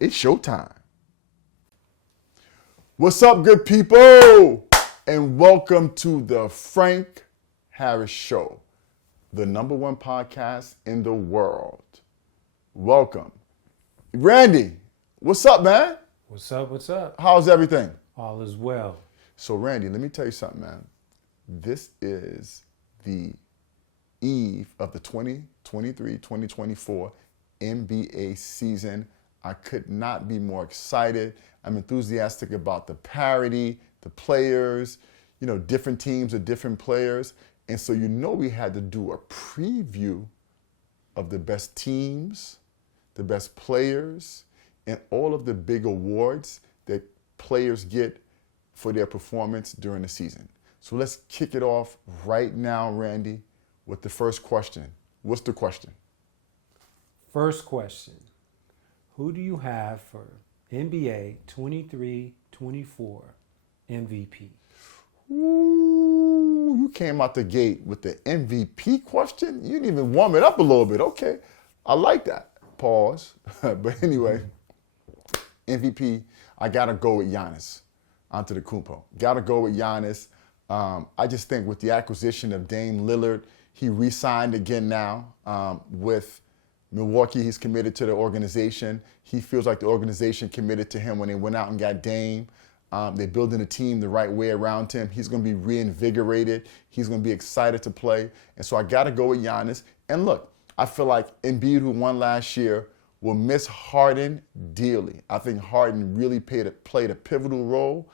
It's showtime. What's up, good people? And welcome to the Frank Harris Show, the #1 podcast in the world. Welcome. Randy, what's up, man? What's up? What's up? How's everything? All is well. So, Randy, let me tell you something, man. This is the eve of the 2023-2024 NBA season. I could not be more excited. I'm enthusiastic about the parity, the players, different teams of different players. And so we had to do a preview of the best teams, the best players, and all of the big awards that players get for their performance during the season. So let's kick it off right now, Randy, with the first question. What's the question? First question. Who do you have for NBA 23-24 MVP? Ooh, you came out the gate with the MVP question? You didn't even warm it up a little bit. Okay, I like that. Pause. But anyway, MVP, I got to go with Giannis Antetokounmpo. Got to go with Giannis. I just think with the acquisition of Dame Lillard, he re-signed again now with Milwaukee. He's committed to the organization. He feels like the organization committed to him when they went out and got Dame. They're building a team the right way around him. He's going to be reinvigorated. He's going to be excited to play. And so I got to go with Giannis. And look, I feel like Embiid, who won last year, will miss Harden dearly. I think Harden really played a pivotal role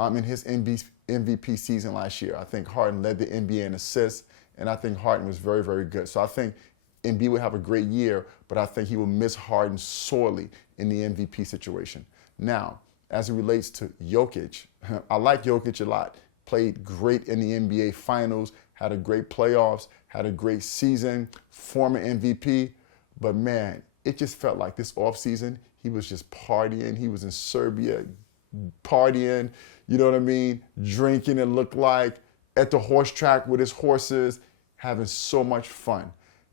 in his MVP season last year. I think Harden led the NBA in assists, and I think Harden was very, very good. So I think Embiid will have a great year, but I think he will miss Harden sorely in the MVP situation. Now, as it relates to Jokic, I like Jokic a lot. Played great in the NBA Finals, had a great playoffs, had a great season, former MVP. But man, it just felt like this offseason, he was just partying. He was in Serbia partying, you know what I mean? Drinking, it looked like, at the horse track with his horses, having so much fun.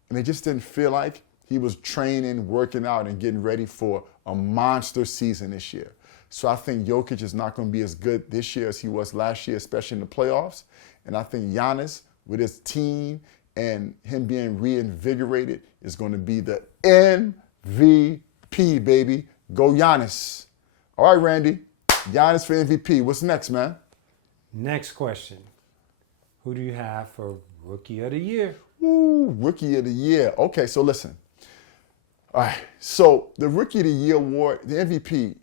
And it just didn't feel like he was training, working out, and getting ready for a monster season this year. So I think Jokic is not going to be as good this year as he was last year, especially in the playoffs. And I think Giannis, with his team and him being reinvigorated, is going to be the MVP, baby. Go Giannis. All right, Randy. Giannis for MVP. What's next, man? Next question. Who do you have for Rookie of the Year? Ooh, Rookie of the Year. Okay, so listen. All right, so the Rookie of the Year award, the MVP,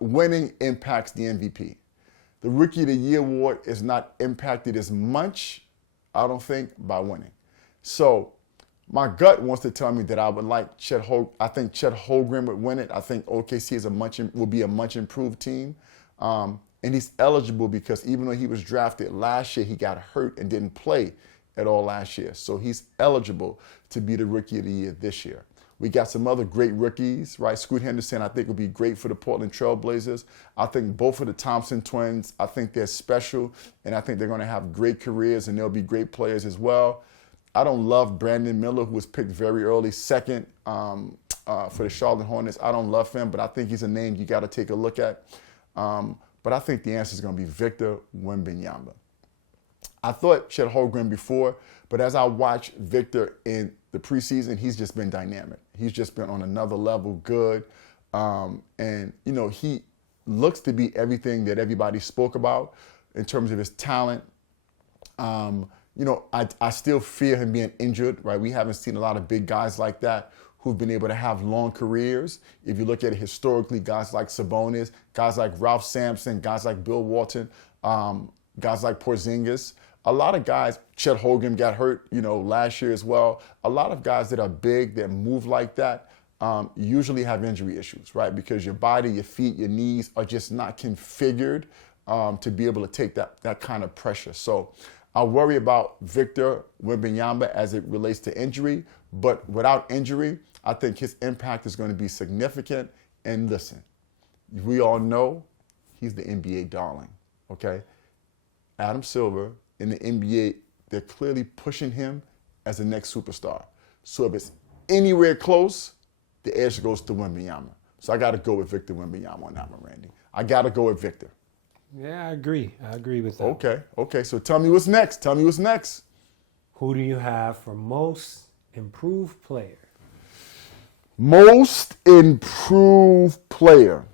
winning impacts the MVP. The Rookie of the Year award is not impacted as much, I don't think, by winning. So my gut wants to tell me that I would like Chet Holmgren. I think Chet Holmgren would win it. I think OKC will be a much improved team. And he's eligible because even though he was drafted last year, he got hurt and didn't play at all last year. So he's eligible to be the Rookie of the Year this year. We got some other great rookies, right? Scoot Henderson, I think, will be great for the Portland Trail Blazers. I think both of the Thompson twins, I think they're special, and I think they're going to have great careers, and they'll be great players as well. I don't love Brandon Miller, who was picked very early, second for the Charlotte Hornets. I don't love him, but I think he's a name you got to take a look at. But I think the answer is going to be Victor Wembanyama. I thought Chet Holmgren before, but as I watch Victor in the preseason, he's just been dynamic. He's just been on another level, good. And he looks to be everything that everybody spoke about in terms of his talent. I still fear him being injured, right? We haven't seen a lot of big guys like that who've been able to have long careers. If you look at it historically, guys like Sabonis, guys like Ralph Sampson, guys like Bill Walton, guys like Porzingis, a lot of guys, Chet Holmgren got hurt, last year as well. A lot of guys that are big, that move like that, usually have injury issues, right? Because your body, your feet, your knees are just not configured to be able to take that kind of pressure. So I worry about Victor Wembanyama as it relates to injury, but without injury, I think his impact is going to be significant. And listen, we all know he's the NBA darling, okay? Adam Silver in the NBA, they're clearly pushing him as the next superstar. So if it's anywhere close, the edge goes to Wembanyama. So I got to go with Victor Wembanyama on that one, Randy. I got to go with Victor. Yeah, I agree. I agree with that. Okay. So tell me what's next. Who do you have for most improved player? Most improved player.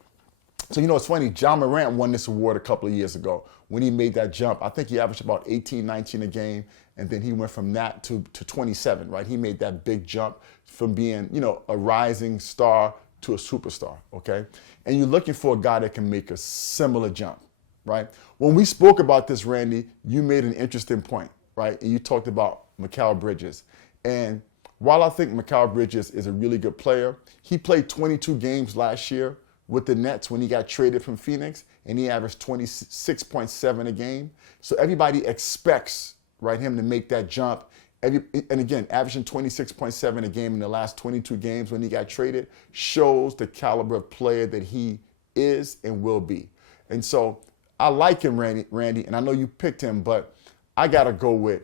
So, it's funny. John Morant won this award a couple of years ago when he made that jump. I think he averaged about 18, 19 a game, and then he went from that to 27, right? He made that big jump from being, a rising star to a superstar, okay? And you're looking for a guy that can make a similar jump, right? When we spoke about this, Randy, you made an interesting point, right? And you talked about Mikal Bridges. And while I think Mikal Bridges is a really good player, he played 22 games last year with the Nets when he got traded from Phoenix, and he averaged 26.7 a game. So everybody expects, right, him to make that jump. And again, averaging 26.7 a game in the last 22 games when he got traded shows the caliber of player that he is and will be. And so I like him, Randy, and I know you picked him, but I got to go with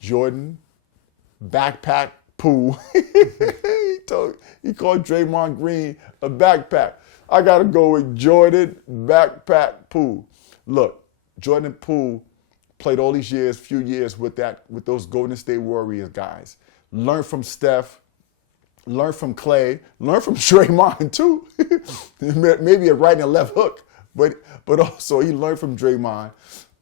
Jordan Backpack Poole. He called Draymond Green a backpack. I got to go with Jordan Backpack Poole. Look, Jordan Poole played all these years, few years with those Golden State Warriors guys. Learned from Steph, learned from Clay, learned from Draymond too. Maybe a right and a left hook, but also he learned from Draymond.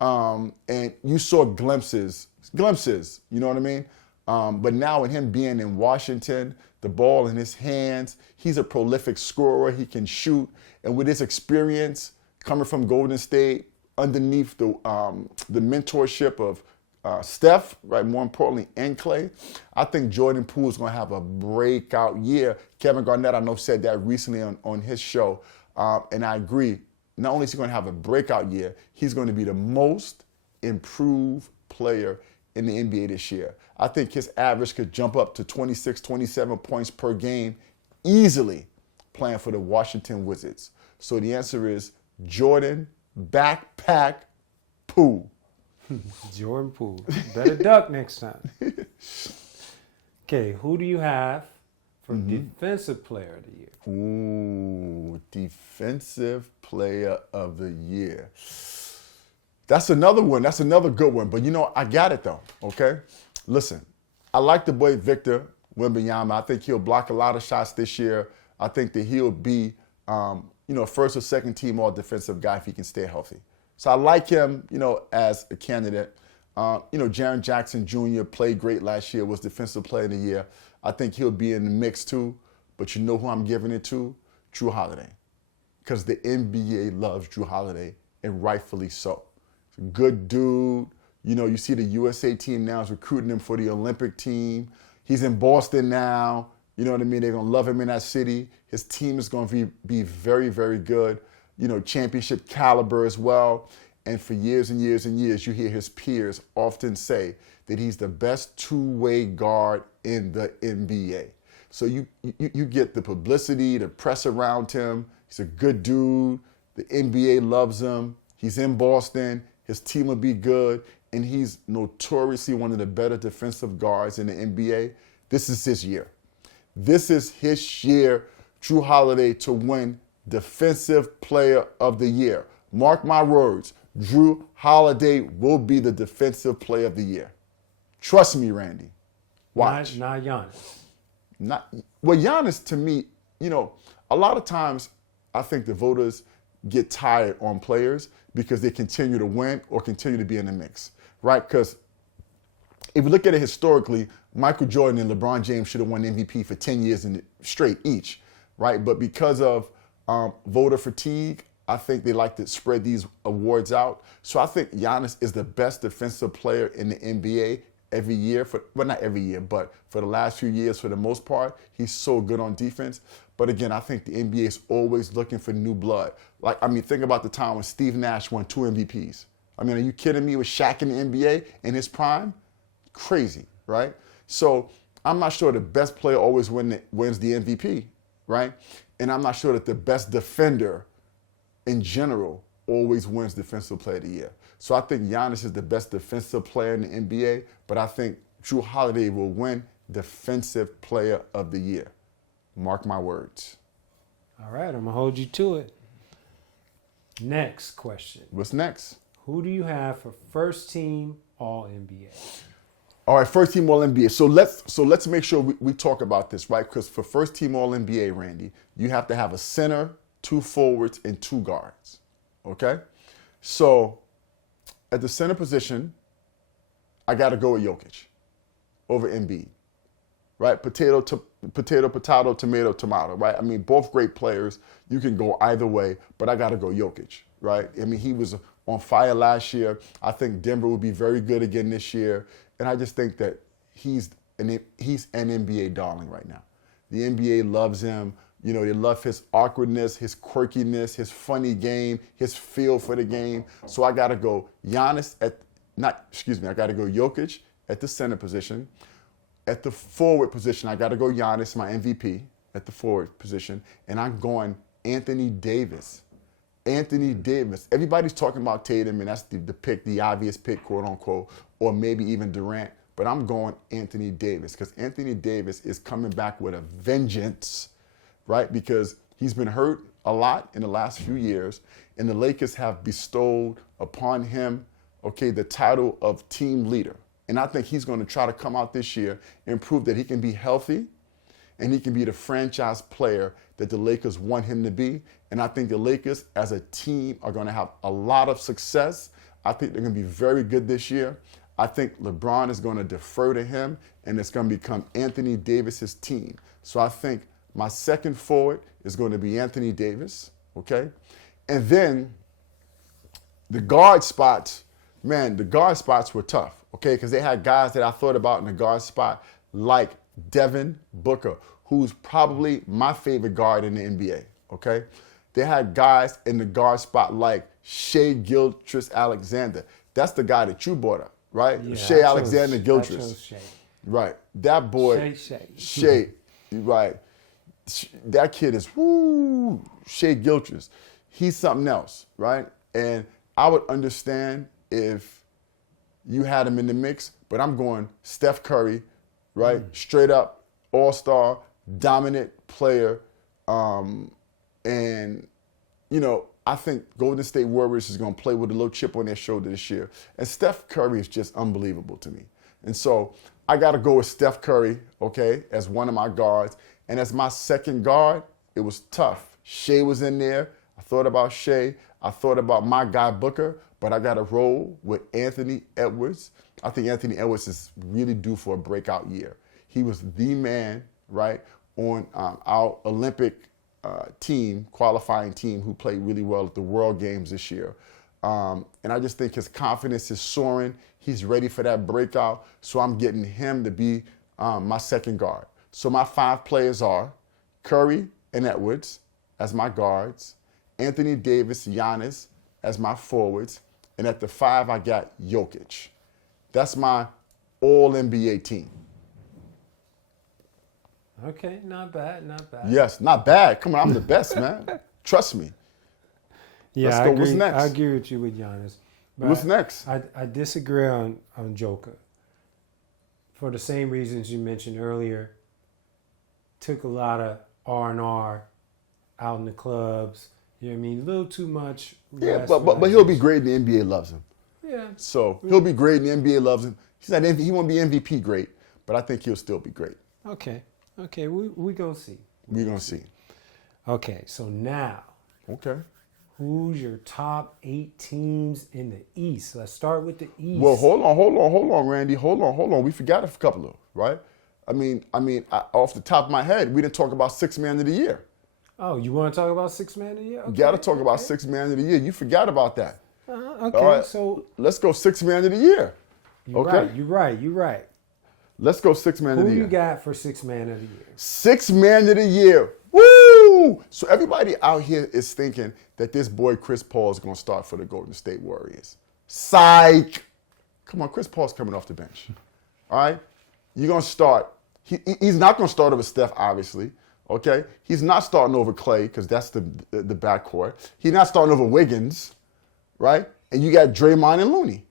And you saw glimpses, you know what I mean? But now with him being in Washington, the ball in his hands, he's a prolific scorer. He can shoot. And with his experience coming from Golden State, underneath the mentorship of Steph, right, more importantly, and Clay, I think Jordan Poole is going to have a breakout year. Kevin Garnett, I know, said that recently on his show. And I agree. Not only is he going to have a breakout year, he's going to be the most improved player in the NBA this year. I think his average could jump up to 26, 27 points per game easily playing for the Washington Wizards. So the answer is Jordan Backpack Poole. Jordan Poole. Better duck next time. Okay, who do you have for Defensive Player of the Year? Ooh, Defensive Player of the Year. That's another one. That's another good one. But, I got it, though, okay? Listen, I like the boy Victor Wembanyama. I think he'll block a lot of shots this year. I think that he'll be, first or second team all-defensive guy if he can stay healthy. So I like him, as a candidate. Jaren Jackson Jr. played great last year, was Defensive Player of the Year. I think he'll be in the mix, too. But you know who I'm giving it to? Jrue Holiday. Because the NBA loves Jrue Holiday, and rightfully so. Good dude. You see the USA team now is recruiting him for the Olympic team. He's in Boston now. You know what I mean? They're going to love him in that city. His team is going to be very, very good. Championship caliber as well. And for years and years and years, you hear his peers often say that he's the best two-way guard in the NBA. So you get the publicity, the press around him. He's a good dude. The NBA loves him. He's in Boston. His team will be good, and he's notoriously one of the better defensive guards in the NBA. This is his year. This is his year, Jrue Holiday, to win Defensive Player of the Year. Mark my words, Jrue Holiday will be the Defensive Player of the Year. Trust me, Randy. Watch. Not Giannis. Giannis, to me, a lot of times I think the voters get tired on players because they continue to win or continue to be in the mix, right? Because if you look at it historically, Michael Jordan and LeBron James should have won MVP for 10 years straight each, right? But because of voter fatigue, I think they like to spread these awards out. So I think Giannis is the best defensive player in the NBA every year. Not every year, but for the last few years, for the most part, he's so good on defense. But again, I think the NBA is always looking for new blood. Think about the time when Steve Nash won 2 MVPs. Are you kidding me? With Shaq in the NBA in his prime? Crazy, right? So I'm not sure the best player always wins the MVP, right? And I'm not sure that the best defender in general always wins Defensive Player of the Year. So I think Giannis is the best defensive player in the NBA, but I think Jrue Holiday will win Defensive Player of the Year. Mark my words. All right, I'm gonna hold you to it. Next question: What's next? who do you have for first team All NBA? All right, first team All NBA. So let's make sure we talk about this, right? Because for first team All NBA, Randy, you have to have a center, 2 forwards, and 2 guards. Okay? So at the center position, I got to go with Jokic over Embiid, right? Potato, tomato, tomato, right? I mean, both great players. You can go either way, but I got to go Jokic, right? I mean, he was on fire last year. I think Denver will be very good again this year. And I just think that he's an NBA darling right now. The NBA loves him. You know, they love his awkwardness, his quirkiness, his funny game, his feel for the game. So I got to go I got to go Jokic at the center position. At the forward position, I got to go Giannis, my MVP, at the forward position. And I'm going Anthony Davis. Anthony Davis. Everybody's talking about Tatum, and that's the pick, the obvious pick, quote unquote, or maybe even Durant. But I'm going Anthony Davis because Anthony Davis is coming back with a vengeance, right? Because he's been hurt a lot in the last few years, and the Lakers have bestowed upon him, okay, the title of team leader. And I think he's going to try to come out this year and prove that he can be healthy and he can be the franchise player that the Lakers want him to be. And I think the Lakers as a team are going to have a lot of success. I think they're going to be very good this year. I think LeBron is going to defer to him, and it's going to become Anthony Davis's team. So I think my second forward is going to be Anthony Davis, okay? And then the guard spots, man, the guard spots were tough, okay? Because they had guys that I thought about in the guard spot like Devin Booker, who's probably my favorite guard in the NBA, okay? They had guys in the guard spot like Shea Gilgeous-Alexander. That's the guy that you brought up, right? Yeah, Shea I Alexander-Gilgeous. chose Shea. Right. That boy, Shea. right. That kid is, Shea Gilgeous. He's something else, right? And I would understand if you had him in the mix, but I'm going Steph Curry, right? Straight up all-star, dominant player. And, you know, I think Golden State Warriors is going to play with a little chip on their shoulder this year. And Steph Curry is just unbelievable to me. And so I got to go with Steph Curry, okay, as one of my guards. And as my second guard, it was tough. Shea was in there. I thought about Shea. I thought about my guy Booker, but I got to roll with Anthony Edwards. I think Anthony Edwards is really due for a breakout year. He was the man, right, on our Olympic team, qualifying team, who played really well at the World Games this year. And I just think his confidence is soaring. He's ready for that breakout. So I'm getting him to be my second guard. So my 5 players are Curry and Edwards as my guards, Anthony Davis, Giannis as my forwards, and at the 5 I got Jokic. That's my all-NBA team. Okay, not bad, not bad. Yes, not bad. Come on, I'm the best, man. Trust me. Yeah, Let's I go. agree. What's next? I agree with you with Giannis. But What's next? I disagree on Joker. For the same reasons you mentioned earlier. Took a lot of R&R out in the clubs. You know what I mean? A little too much. Yeah, but he'll be great and the NBA loves him. Yeah. So he'll be great and the NBA loves him. He won't be MVP great, but I think he'll still be great. Okay. Okay, we gonna see. We're going to see. Okay, so now, Okay. who's your top 8 teams in the East? Let's start with the East. Well, hold on, Randy. Hold on. We forgot a couple of, right? I mean, off the top of my head, we didn't talk about 6 man of the year. Oh, you want to talk about 6 man of the year? Okay, You got to talk about 6 man of the year. You forgot about that. Okay, All right. so Let's go 6 man of the year. you're right. Let's go 6 man of Who the year. you got for 6 man of the year? 6 man of the year. Woo! So everybody out here is thinking that this boy Chris Paul is going to start for the Golden State Warriors. Psych! Come on, Chris Paul's coming off the bench. All right? You're going to start. He's not going to start over Steph, obviously. Okay? He's not starting over Clay because that's the backcourt. He's not starting over Wiggins, right? And you got Draymond and Looney.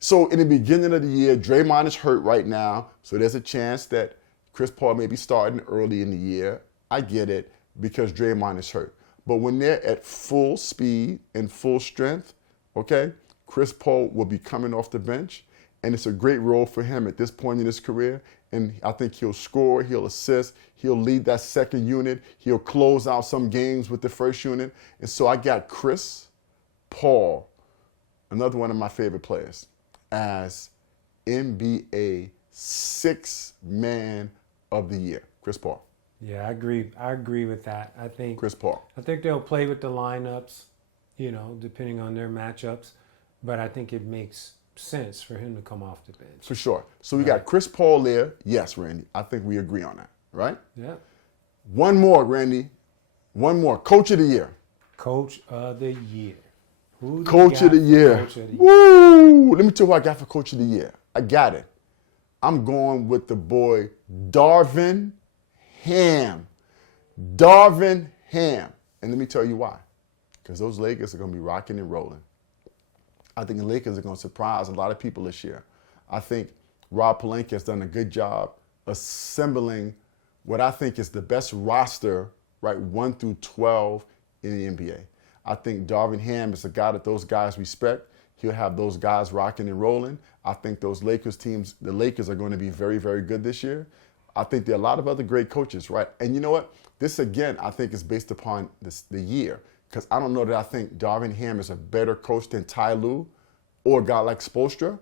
So in the beginning of the year, Draymond is hurt right now, so there's a chance that Chris Paul may be starting early in the year. I get it. because Draymond is hurt. But when they're at full speed and full strength, okay, Chris Paul will be coming off the bench, and it's a great role for him at this point in his career. And I think he'll score, he'll assist, he'll lead that second unit, he'll close out some games with the first unit. And so I got Chris Paul, another one of my favorite players, as NBA Sixth Man of the Year. Chris Paul. Yeah, I agree. I agree with that. I think Chris Paul. I think they'll play with the lineups, depending on their matchups. But I think it makes sense for him to come off the bench. For sure. So we got Chris Paul there. Yes, Randy. I think we agree on that, right? Yeah. One more, Randy. One more. Coach of the Year. Coach of the Year. Who do you Coach got of the for Year. Coach of the Year? Woo! Let me tell you what I got for Coach of the Year. I got it. I'm going with the boy Darvin Ham. Darvin Ham. And let me tell you why. Because those Lakers are going to be rocking and rolling. I think the Lakers are going to surprise a lot of people this year. I think Rob Pelinka has done a good job assembling what I think is the best roster, right, 1 through 12 in the NBA. I think Darvin Ham is a guy that those guys respect. He'll have those guys rocking and rolling. I think those Lakers teams, the Lakers are going to be very, very good this year. I think there are a lot of other great coaches, right? And you know what? This, again, I think is based upon the year. Because I don't know that I think Darvin Ham is a better coach than Ty Lue or a guy like Spoelstra.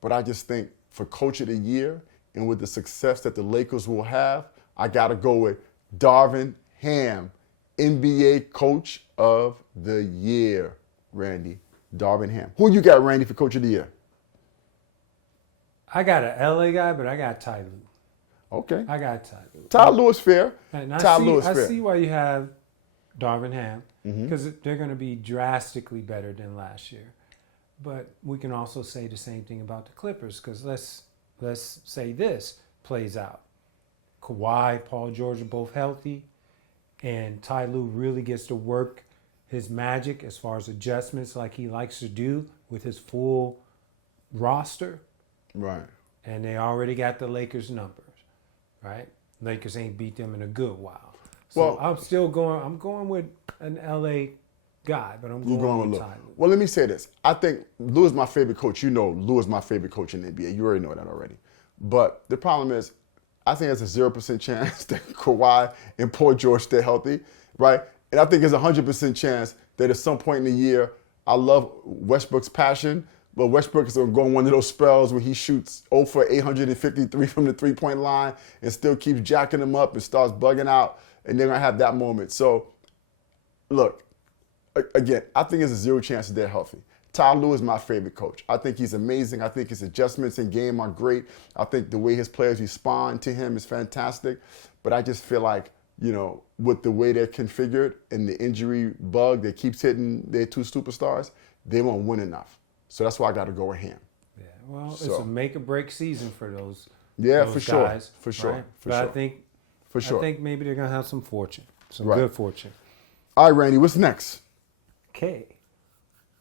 But I just think for Coach of the Year and with the success that the Lakers will have, I got to go with Darvin Ham, NBA Coach of the Year, Randy. Darvin Ham. Who you got, Randy, for Coach of the Year? I got an LA guy, but I got Ty Lue. Okay. I got Ty Lue. Ty Lue is fair. And Ty Lue is fair. I see why you have Darvin Ham, because they're going to be drastically better than last year. But we can also say the same thing about the Clippers, because let's say this plays out. Kawhi, Paul George are both healthy, and Ty Lue really gets to work his magic as far as adjustments like he likes to do with his full roster. Right. And they already got the Lakers' numbers, right? Lakers ain't beat them in a good while. So Well, I'm going with an LA guy, but I'm going with Ty Lue. Well, let me say this. I think Lue is my favorite coach. You know Lue is my favorite coach in the NBA. You already know that already. But the problem is, I think there's a 0% chance that Kawhi and Paul George stay healthy, right? And I think there's a 100% chance that at some point in the year, I love Westbrook's passion, but Westbrook is going to go on one of those spells where he shoots 0 for 853 from the three-point line and still keeps jacking them up and starts bugging out, and they're going to have that moment. So, look, again, I think there's a 0 chance that they're healthy. Ty Lue is my favorite coach. I think he's amazing. I think his adjustments in game are great. I think the way his players respond to him is fantastic. But I just feel like, with the way they're configured and the injury bug that keeps hitting their two superstars, they won't win enough. So that's why I got to go with him. Yeah, well, it's a make or break season for those. Yeah, those for sure. guys, For sure. right? For but sure. I think maybe they're gonna have some fortune, some Right. good fortune. All right, Randy, what's next? Okay,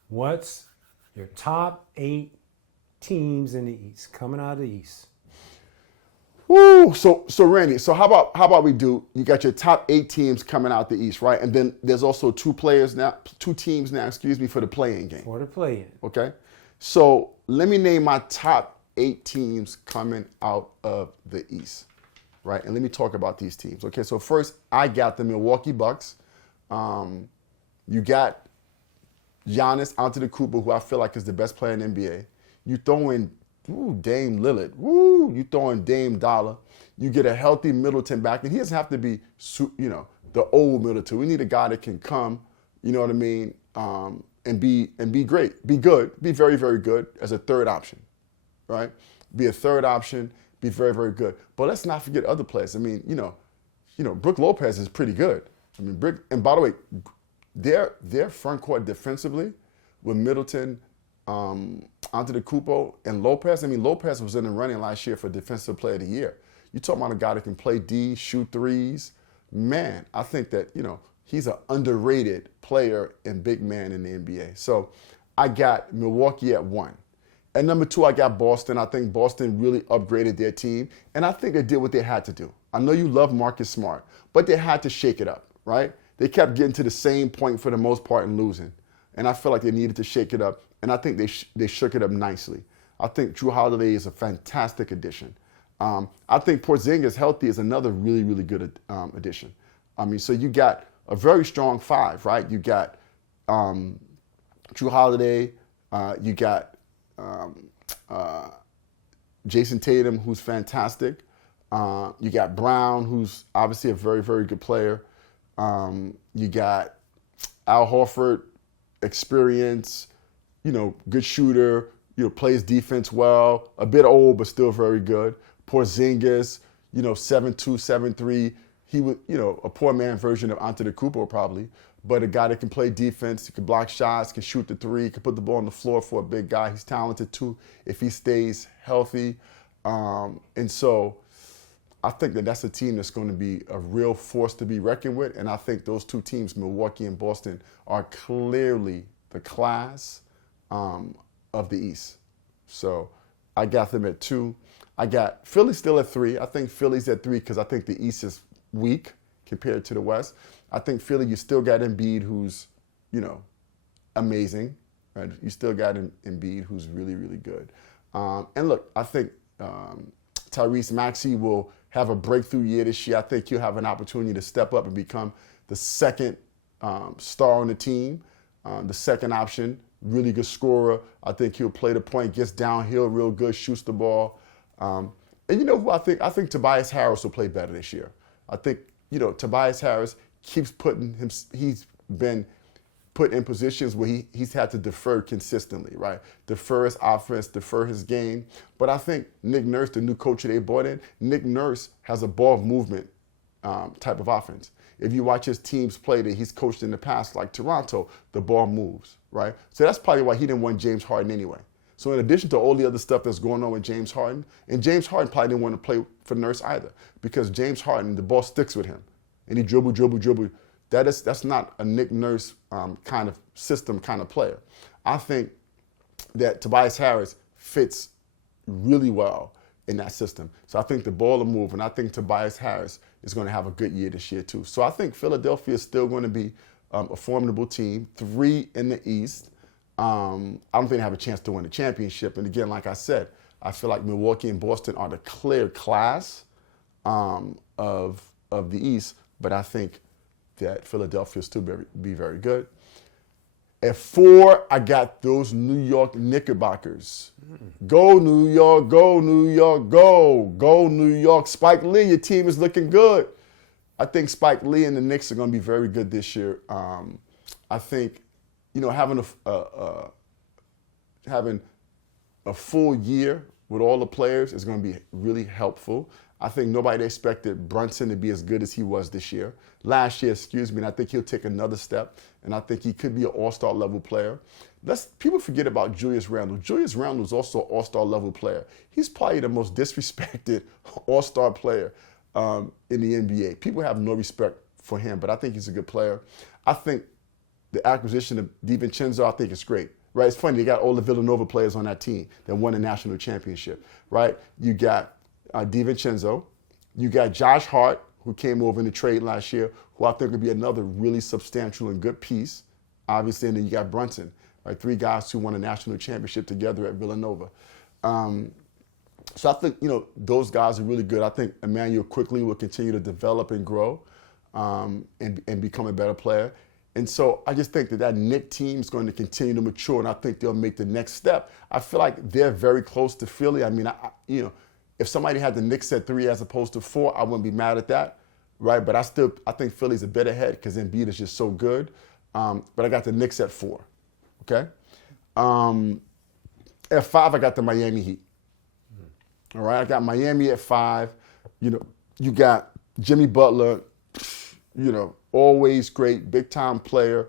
what's your top 8 teams in the East coming out of the East? Woo! So Randy, so how about we do? You got your top 8 teams coming out the East, right? And then there's also 2 teams now, for the play-in game. For the play-in. Okay, so let me name my top 8 teams coming out of the East, right? And let me talk about these teams. Okay, so first I got the Milwaukee Bucks. You got Giannis Antetokounmpo, who I feel like is the best player in the NBA. You throw in Dame Lillard. You throw in Dame Dollar. You get a healthy Middleton back, and he doesn't have to be, the old Middleton. We need a guy that can come, you know what I mean, and be great, be good, be very, very good as a third option, right? Be a third option, be very, very good. But let's not forget other players. I mean, Brook Lopez is pretty good. I mean, and by the way, their front court defensively with Middleton, Antetokounmpo, and Lopez. I mean, Lopez was in the running last year for Defensive Player of the Year. You talking about a guy that can play D, shoot threes. Man, I think that, he's an underrated player and big man in the NBA. So I got Milwaukee at 1. At number 2, I got Boston. I think Boston really upgraded their team, and I think they did what they had to do. I know you love Marcus Smart, but they had to shake it up, right? They kept getting to the same point for the most part and losing. And I feel like they needed to shake it up. And I think they shook it up nicely. I think Drew Holiday is a fantastic addition. I think Porzingis healthy is another really, really good addition. I mean, so you got a very strong five, right? You got Drew Holiday. You got Jason Tatum, who's fantastic. You got Brown, who's obviously a very, very good player. You got Al Horford, experience, good shooter, plays defense well, a bit old, but still very good. Porzingis, 7'2", 7'3". He was, a poor man version of Antetokounmpo probably, but a guy that can play defense, he can block shots, can shoot the three, can put the ball on the floor for a big guy. He's talented too if he stays healthy. And so I think that's a team that's going to be a real force to be reckoned with. And I think those two teams, Milwaukee and Boston, are clearly the class of the East. So I got them at 2. I got Philly still at 3. I think Philly's at 3 because I think the East is weak compared to the West. I think Philly, you still got Embiid, who's, amazing. Right? You still got Embiid, who's really, really good. And look, I think Tyrese Maxey will have a breakthrough year this year. I think he'll have an opportunity to step up and become the second star on the team, the second option, really good scorer. I think he'll play the point, gets downhill real good, shoots the ball. And you know who I think? I think Tobias Harris will play better this year. I think, Tobias Harris keeps he's been put in positions where he's had to defer consistently, right? Defer his offense, defer his game. But I think Nick Nurse, the new coach that they brought in, Nick Nurse has a ball movement type of offense. If you watch his teams play that he's coached in the past, like Toronto, the ball moves, right? So that's probably why he didn't want James Harden anyway. So in addition to all the other stuff that's going on with James Harden, and James Harden probably didn't want to play for Nurse either, because James Harden, the ball sticks with him. And he dribble. That's not a Nick Nurse kind of system kind of player. I think that Tobias Harris fits really well in that system. So I think the ball will move, and I think Tobias Harris is going to have a good year this year too. So I think Philadelphia is still going to be a formidable team, 3 in the East. I don't think they have a chance to win the championship. And again, like I said, I feel like Milwaukee and Boston are the clear class of the East, but I think that Philadelphia will still be very good. At 4, I got those New York Knickerbockers. Go New York, go New York, go. Go New York. Spike Lee, your team is looking good. I think Spike Lee and the Knicks are going to be very good this year. I think, having a full year with all the players is going to be really helpful. I think nobody expected Brunson to be as good as he was last year, and I think he'll take another step, and I think he could be an all-star level player. People forget about Julius Randle. Julius Randle is also an all-star level player. He's probably the most disrespected all-star player in the NBA. People have no respect for him, but I think he's a good player. I think the acquisition of DiVincenzo, I think is great. Right? It's funny, they got all the Villanova players on that team that won the national championship, right? You got DiVincenzo. You got Josh Hart, who came over in the trade last year, who I think would be another really substantial and good piece, obviously. And then you got Brunson, right? 3 guys who won a national championship together at Villanova. So I think, those guys are really good. I think Emmanuel quickly will continue to develop and grow and become a better player. And so I just think that Knick team is going to continue to mature, and I think they'll make the next step. I feel like they're very close to Philly. I mean, if somebody had the Knicks at 3 as opposed to 4, I wouldn't be mad at that, right? But I think Philly's a bit ahead because Embiid is just so good. But I got the Knicks at 4, okay? At 5, I got the Miami Heat. All right, I got Miami at 5. You got Jimmy Butler, always great, big-time player,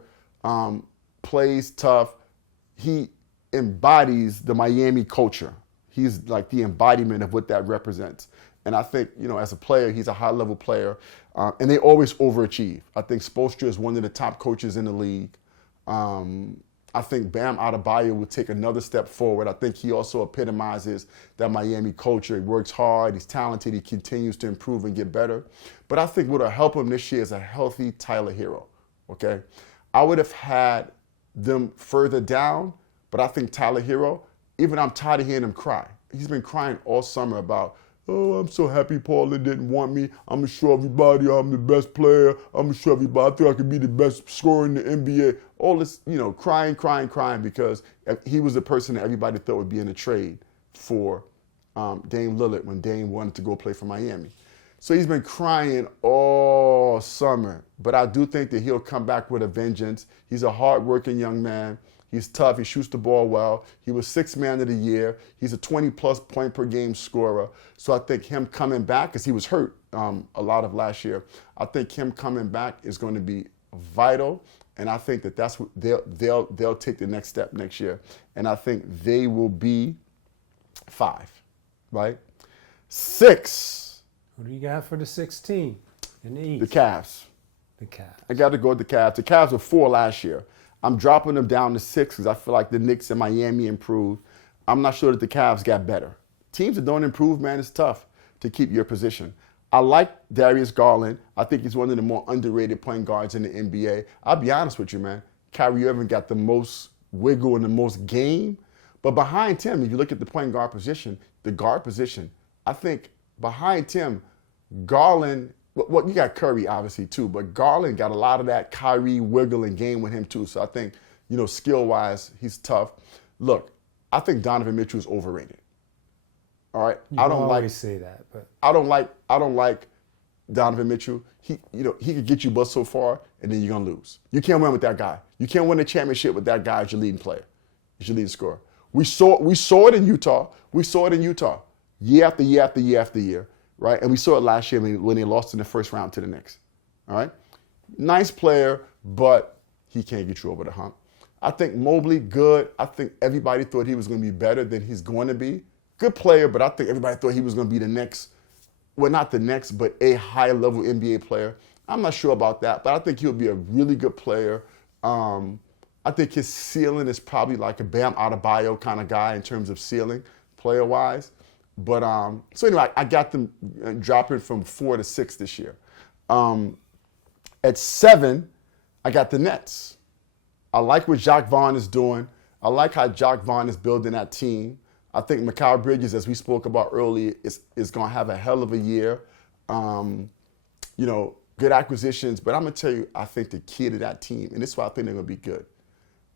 plays tough. He embodies the Miami culture. He's like the embodiment of what that represents. And I think, as a player, he's a high-level player. And they always overachieve. I think Spoelstra is one of the top coaches in the league. I think Bam Adebayo will take another step forward. I think he also epitomizes that Miami culture. He works hard, he's talented, he continues to improve and get better. But I think what will help him this year is a healthy Tyler Hero, okay? I would have had them further down, but I think Tyler Hero, even I'm tired of hearing him cry. He's been crying all summer about, oh, I'm so happy Portland didn't want me. I'm going to show everybody I'm the best player. I'm going to show everybody I think I could be the best scorer in the NBA. All this, crying because he was the person that everybody thought would be in a trade for Dame Lillard when Dame wanted to go play for Miami. So he's been crying all summer. But I do think that he'll come back with a vengeance. He's a hard-working young man. He's tough. He shoots the ball well. He was Sixth Man of the Year. He's a 20-plus point per game scorer. So I think him coming back, because he was hurt a lot of last year, I think him coming back is going to be vital. And I think that that's what they'll take the next step next year. And I think they will be 5, right? 6. Who do you got for the 16 in the East? The Cavs. The Cavs. I got to go with the Cavs. The Cavs were 4 last year. I'm dropping them down to 6 because I feel like the Knicks and Miami improved. I'm not sure that the Cavs got better. Teams that don't improve, man, it's tough to keep your position. I like Darius Garland. I think he's one of the more underrated point guards in the NBA. I'll be honest with you, man. Kyrie Irving got the most wiggle and the most game. But behind Tim, if you look at the point guard position, the guard position, I think behind Tim, Garland, well, you got Curry, obviously, too, but Garland got a lot of that Kyrie wiggle and game with him, too. So I think, skill-wise, he's tough. Look, I think Donovan Mitchell is overrated. All right? You always say that, but I don't like Donovan Mitchell. He could get you but so far, and then you're going to lose. You can't win with that guy. You can't win a championship with that guy as your leading player, as your leading scorer. We saw it in Utah. Year after year after year after year. Right? And we saw it last year when they lost in the first round to the Knicks. All right? Nice player, but he can't get you over the hump. I think Mobley, good. I think everybody thought he was going to be better than he's going to be. Good player, but I think everybody thought he was going to be the next, well, not the next, but a high-level NBA player. I'm not sure about that, but I think he'll be a really good player. I think his ceiling is probably like a Bam Adebayo kind of guy in terms of ceiling, player-wise. But so anyway, I got them dropping from 4 to 6 this year. At 7, I got the Nets. I like what Jacques Vaughn is doing. I like how Jacques Vaughn is building that team. I think Mikal Bridges, as we spoke about earlier, is going to have a hell of a year. Good acquisitions. But I'm going to tell you, I think the key to that team, and this is why I think they're going to be good,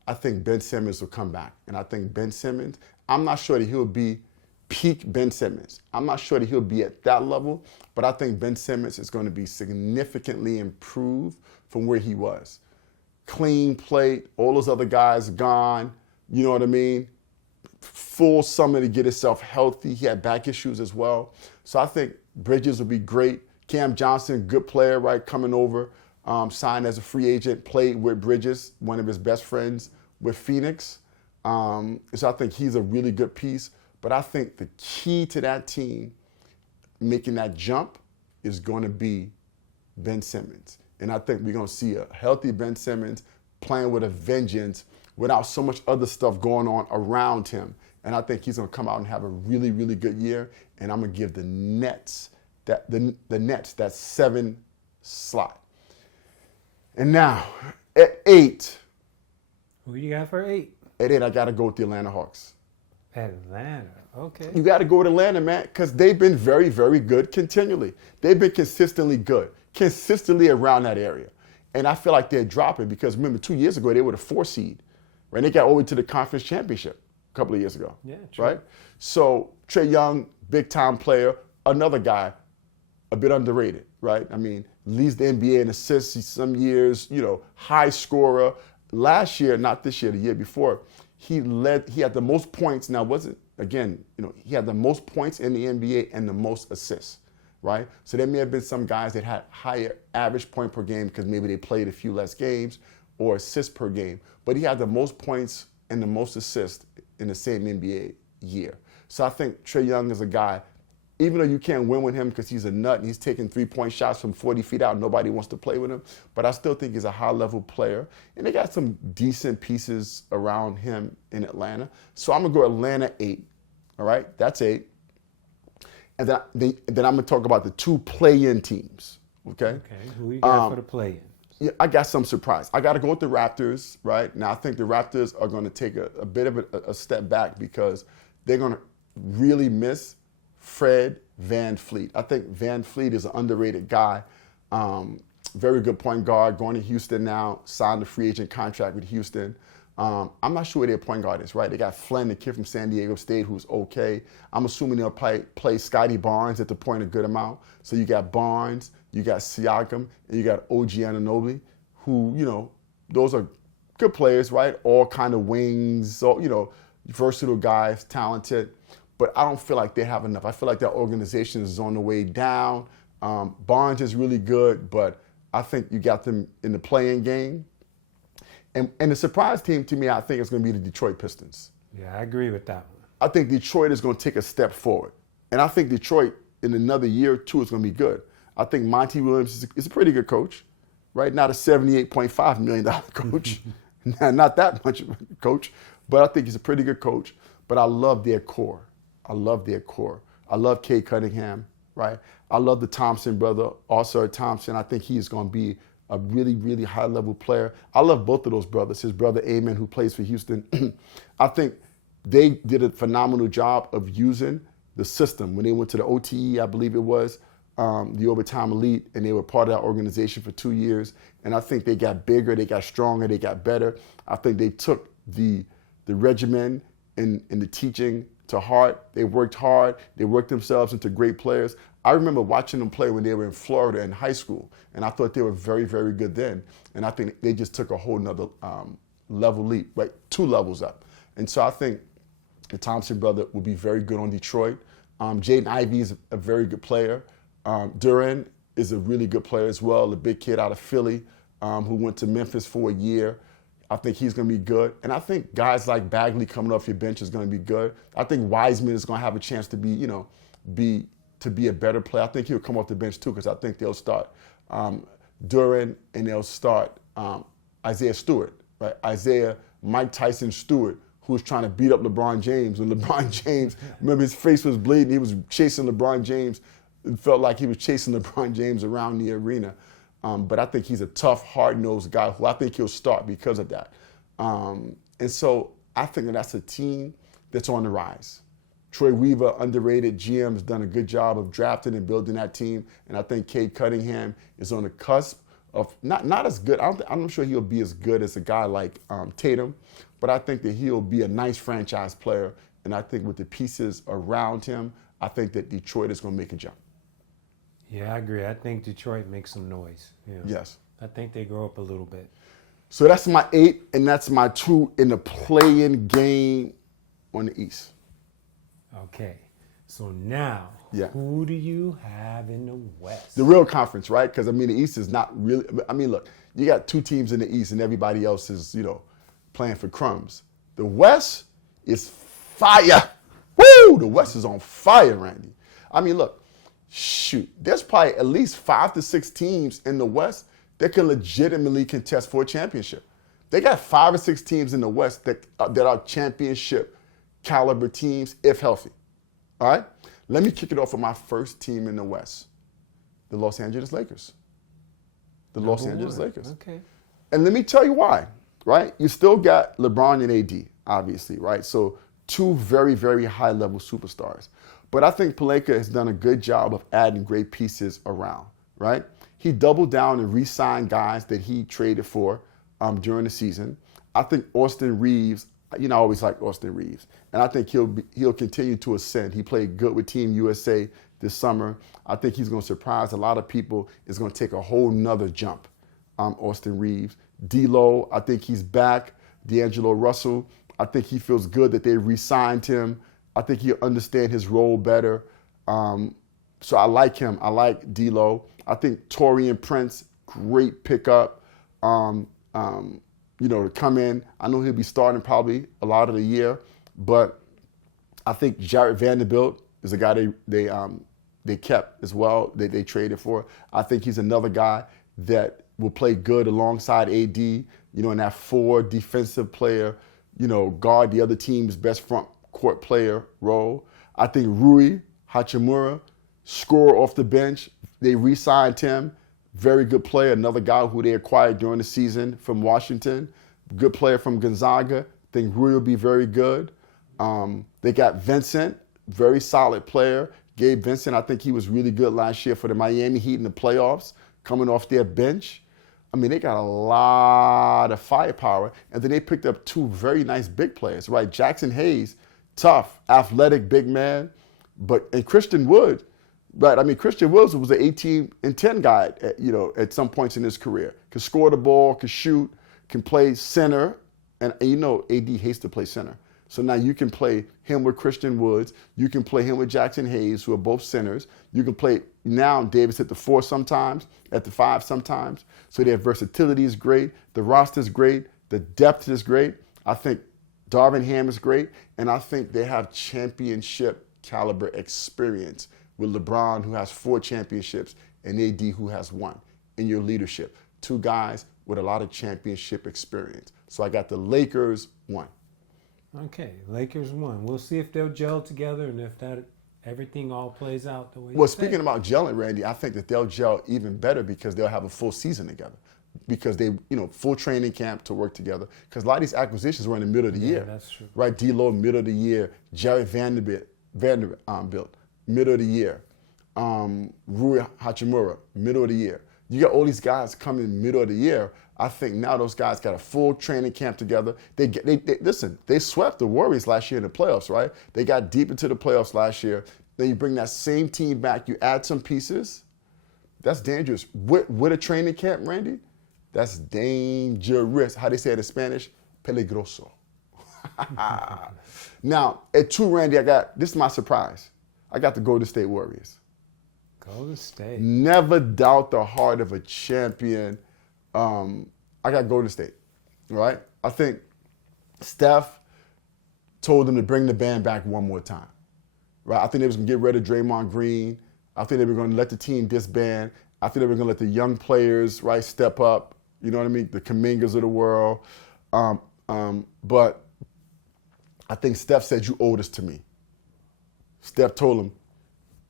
I think Ben Simmons will come back. And I think Ben Simmons, I'm not sure that he'll be peak Ben Simmons. I'm not sure that he'll be at that level, but I think Ben Simmons is going to be significantly improved from where he was. Clean plate, all those other guys gone, you know what I mean? Full summer to get himself healthy. He had back issues as well. So I think Bridges will be great. Cam Johnson, good player, right, coming over, signed as a free agent, played with Bridges, one of his best friends with Phoenix. So I think he's a really good piece. But I think the key to that team making that jump is going to be Ben Simmons. And I think we're going to see a healthy Ben Simmons playing with a vengeance without so much other stuff going on around him. And I think he's going to come out and have a really, really good year. And I'm going to give the Nets that 7 slot. And now, at 8. Who you got for 8? At 8, I got to go with the Atlanta Hawks. Atlanta, okay. You got to go with Atlanta, man, because they've been very, very good continually. They've been consistently good, consistently around that area. And I feel like they're dropping because, remember, 2 years ago, they were the 4 seed, right? They got over to the conference championship a couple of years ago, yeah, true. Right? So Trae Young, big-time player, another guy, a bit underrated, right? I mean, leads the NBA in assists some years, high scorer. Last year, not this year, the year before, he had the most points. Now, he had the most points in the NBA and the most assists, right? So there may have been some guys that had higher average point per game because maybe they played a few less games or assists per game. But he had the most points and the most assists in the same NBA year. So I think Trae Young is a guy, even though you can't win with him because he's a nut and he's taking 3-point shots from 40 feet out, nobody wants to play with him. But I still think he's a high-level player. And they got some decent pieces around him in Atlanta. So I'm going to go Atlanta 8. All right? That's 8. And then I'm going to talk about the 2 play-in teams. Okay? Okay. Who you got for the play-in? Yeah, I got some surprise. I got to go with the Raptors, right? Now, I think the Raptors are going to take a bit of a step back because they're going to really miss Fred VanVleet. I think VanVleet is an underrated guy. Very good point guard, going to Houston now, signed a free agent contract with Houston. I'm not sure where their point guard is, right? They got Flynn, the kid from San Diego State, who's okay. I'm assuming they'll play Scotty Barnes at the point a good amount. So you got Barnes, you got Siakam, and you got OG Anunoby, who, those are good players, right? All kind of wings, so, versatile guys, talented. But I don't feel like they have enough. I feel like that organization is on the way down. Barnes is really good, but I think you got them in the play-in game. And the surprise team to me, I think, is going to be the Detroit Pistons. Yeah, I agree with that one. I think Detroit is going to take a step forward. And I think Detroit, in another year or two, is going to be good. I think Monty Williams is a pretty good coach, right? Not a $78.5 million coach. Not that much of a coach. But I think he's a pretty good coach. But I love their core. I love Cade Cunningham, right? I love the Thompson brother, Ausar Thompson. I think he's going to be a really, really high-level player. I love both of those brothers. His brother, Amen, who plays for Houston. I think they did a phenomenal job of using the system. When they went to the OTE, I believe it was, the Overtime Elite, and they were part of that organization for 2 years. And I think they got bigger, they got stronger, they got better. I think they took the regimen and the teaching to heart. They worked hard. They worked themselves into great players. I remember watching them play when they were in Florida in high school, and I thought they were very, very good then. And I think they just took a whole nother level leap, right? 2 levels up. And so I think the Thompson brother will be very good on Detroit. Jaden Ivey is a very good player. Duran is a really good player as well, the big kid out of Philly who went to Memphis for a year. I think he's going to be good. And I think guys like Bagley coming off your bench is going to be good. I think Wiseman is going to have a chance to be a better player. I think he'll come off the bench too because I think they'll start Duran and they'll start Isaiah Stewart, right? Mike Tyson Stewart, who's trying to beat up LeBron James. And LeBron James, remember his face was bleeding. He was chasing LeBron James. It felt like he was chasing LeBron James around the arena. But I think he's a tough, hard-nosed guy who I think he'll start because of that. And so I think that's a team that's on the rise. Troy Weaver, underrated GM, has done a good job of drafting and building that team. And I think Cade Cunningham is on the cusp of not as good. I'm not sure he'll be as good as a guy like Tatum, but I think that he'll be a nice franchise player. And I think with the pieces around him, I think that Detroit is going to make a jump. Yeah, I agree. I think Detroit makes some noise. Yeah. Yes. I think they grow up a little bit. So that's my 8, and that's my 2 in the play-in game on the East. Okay. So now, Who do you have in the West? The real conference, right? Because, the East is not really – look, you got 2 teams in the East, and everybody else is, playing for crumbs. The West is fire. Woo! The West is on fire, Randy. Look. Shoot, there's probably at least 5 to 6 teams in the West that can legitimately contest for a championship. They got 5 or 6 teams in the West that are championship caliber teams, if healthy. All right? Let me kick it off with my first team in the West, the Los Angeles Lakers. Los Angeles Lakers. Okay. And let me tell you why, right? You still got LeBron and AD, obviously, right? So 2 very, very high-level superstars. But I think Pelinka has done a good job of adding great pieces around, right? He doubled down and re-signed guys that he traded for during the season. I think Austin Reeves, I always like Austin Reeves, and I think he'll continue to ascend. He played good with Team USA this summer. I think he's going to surprise a lot of people. It's going to take a whole nother jump, Austin Reeves. D'Lo, I think he's back. D'Angelo Russell, I think he feels good that they re-signed him. I think he'll understand his role better. So I like him. I like D'Lo. I think Taurean Prince, great pickup. To come in. I know he'll be starting probably a lot of the year, but I think Jared Vanderbilt is a guy they they kept as well, that they traded for. I think he's another guy that will play good alongside AD, in that 4 defensive player, guard the other team's best front court player role. I think Rui Hachimura, scorer off the bench. They re-signed him. Very good player. Another guy who they acquired during the season from Washington. Good player from Gonzaga. I think Rui will be very good. They got Vincent, very solid player. Gabe Vincent, I think he was really good last year for the Miami Heat in the playoffs, coming off their bench. I mean, they got a lot of firepower. And then they picked up 2 very nice big players, right? Jackson Hayes, tough, athletic big man. And Christian Wood, right? I mean, Christian Woods was an 18-10 guy, at some points in his career. Could score the ball, could shoot, can play center. And AD hates to play center. So now you can play him with Christian Woods. You can play him with Jackson Hayes, who are both centers. You can play now Davis at the 4 sometimes, at the 5 sometimes. So their versatility is great. The roster is great. The depth is great. I think Darvin Ham is great. And I think they have championship caliber experience with LeBron, who has 4 championships, and AD, who has 1 in your leadership. 2 guys with a lot of championship experience. So I got the Lakers 1. Okay, Lakers 1. We'll see if they'll gel together and if everything all plays out the way. Well, speaking about gelling, Randy, I think that they'll gel even better because they'll have a full season together. Because they, full training camp to work together. Because a lot of these acquisitions were in the middle of the year. That's true. Right, D'Lo, middle of the year. Jared Vanderbilt, middle of the year. Rui Hachimura, middle of the year. You got all these guys coming middle of the year. I think now those guys got a full training camp together. Listen, they swept the Warriors last year in the playoffs, right? They got deep into the playoffs last year. Then you bring that same team back, you add some pieces. That's dangerous. With a training camp, Randy, that's dangerous. How they say it in Spanish? Peligroso. Now, at 2, Randy, this is my surprise. I got the Golden State Warriors. Golden State. Never doubt the heart of a champion. I got Golden State, right? I think Steph told them to bring the band back one more time, right? I think they was going to get rid of Draymond Green. I think they were going to let the team disband. I think they were going to let the young players, right, step up. You know what I mean? The Kumingas of the world. But I think Steph said, you owe this to me. Steph told him,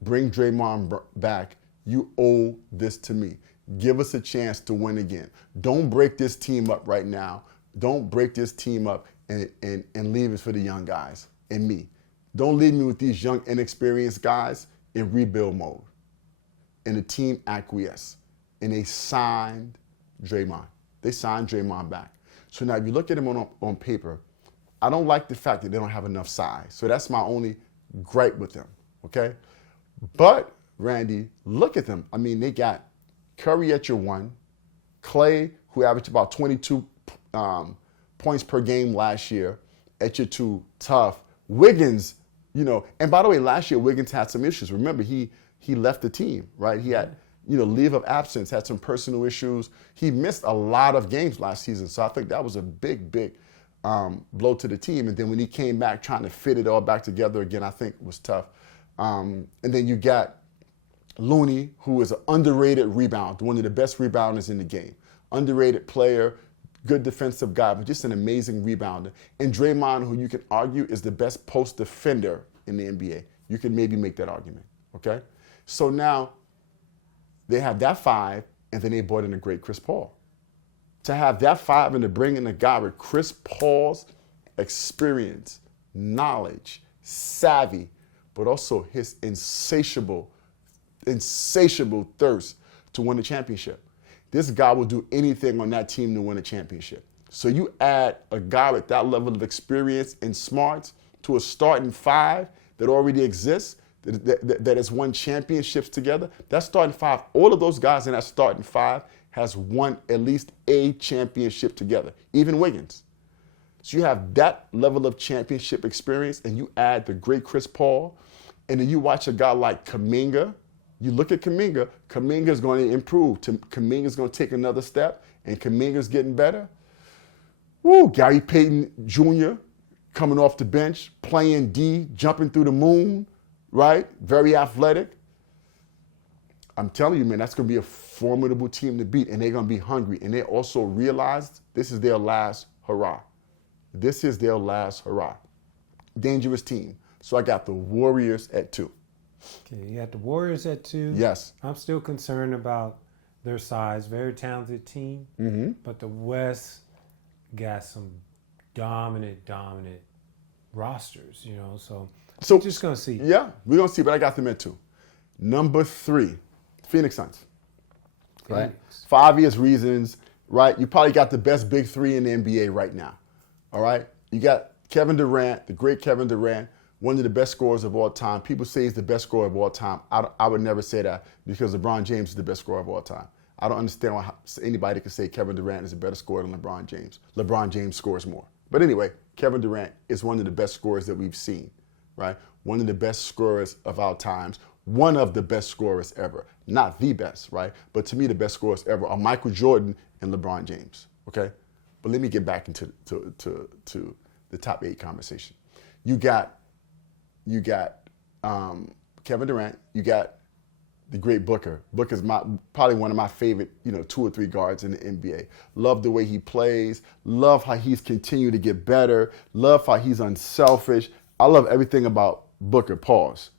bring Draymond back. You owe this to me. Give us a chance to win again. Don't break this team up right now. Don't break this team up and leave it for the young guys and me. Don't leave me with these young, inexperienced guys in rebuild mode. And the team acquiesced. And they signed Draymond. They signed Draymond back. So now if you look at him on paper, I don't like the fact that they don't have enough size. So that's my only gripe with them, okay? But, Randy, look at them. I mean, they got Curry at your 1, Clay, who averaged about 22 points per game last year, at your 2, tough. Wiggins, and by the way, last year Wiggins had some issues. Remember, he left the team, right? He had, leave of absence, had some personal issues. He missed a lot of games last season, so I think that was a big blow to the team. And then when he came back trying to fit it all back together again, I think it was tough. And then you got Looney, who is an underrated rebounder, one of the best rebounders in the game. Underrated player, good defensive guy, but just an amazing rebounder. And Draymond, who you can argue is the best post defender in the NBA. You can maybe make that argument, okay? So now they have that 5, and then they brought in a great Chris Paul. To have that 5 and to bring in a guy with Chris Paul's experience, knowledge, savvy, but also his insatiable thirst to win a championship. This guy will do anything on that team to win a championship. So you add a guy with that level of experience and smarts to a starting 5 that already exists, that has won championships together. That starting 5, all of those guys in that starting 5 has won at least a championship together, even Wiggins. So you have that level of championship experience, and you add the great Chris Paul, and then you watch a guy like Kuminga. You look at Kuminga, Kuminga's going to improve. Kuminga's going to take another step, and Kuminga's getting better. Woo, Gary Payton Jr. coming off the bench, playing D, jumping through the moon, right? Very athletic. I'm telling you, man, that's going to be a formidable team to beat, and they're going to be hungry. And they also realized this is their last hurrah. This is their last hurrah. Dangerous team. So I got the Warriors at 2. Okay, you got the Warriors at 2. Yes. I'm still concerned about their size. Very talented team. Mm-hmm. But the West got some dominant rosters, So we're just going to see. Yeah, we're going to see, but I got them at 2. Number 3, Phoenix Suns. Right? Phoenix. For obvious reasons, right? You probably got the best big 3 in the NBA right now. All right? You got Kevin Durant, the great Kevin Durant, one of the best scorers of all time. People say he's the best scorer of all time. I would never say that because LeBron James is the best scorer of all time. I don't understand why anybody can say Kevin Durant is a better scorer than LeBron James. LeBron James scores more. But anyway, Kevin Durant is one of the best scorers that we've seen, right? One of the best scorers of our times. One of the best scorers ever. Not the best, right? But to me, the best scorers ever are Michael Jordan and LeBron James, okay? But let me get back into to the top 8 conversation. You got Kevin Durant. You got the great Booker. Booker's probably one of my favorite, 2 or 3 guards in the NBA. Love the way he plays. Love how he's continued to get better. Love how he's unselfish. I love everything about Booker. Pause.